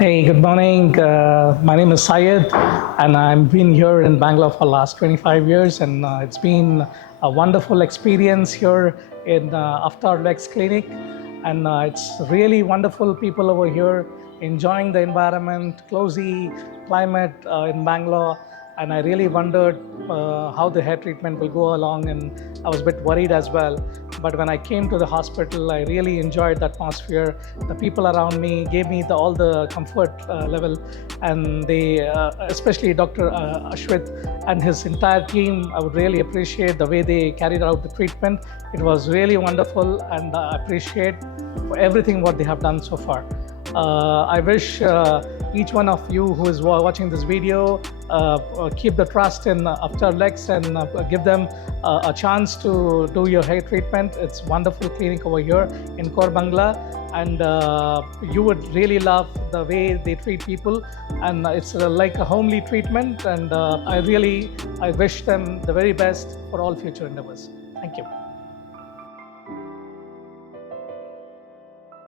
Hey, good morning. My name is Syed, and I've been here in Bangalore for the last 25 years, and it's been a wonderful experience here in Avatarluxe clinic, and it's really wonderful people over here enjoying the environment, cozy climate in Bangalore, and I really wondered how the hair treatment will go along, and I was a bit worried as well. But when I came to the hospital, I really enjoyed the atmosphere. The people around me gave me all the comfort level, and they, especially Dr. Ashwit and his entire team, I would really appreciate the way they carried out the treatment. It was really wonderful, and I appreciate for everything what they have done so far. I wish each one of you who is watching this video keep the trust in Avatarluxe and give them a chance to do your hair treatment. It's wonderful clinic over here in Koramangala, and you would really love the way they treat people, and it's like a homely treatment, and I wish them the very best for all future endeavors. Thank you.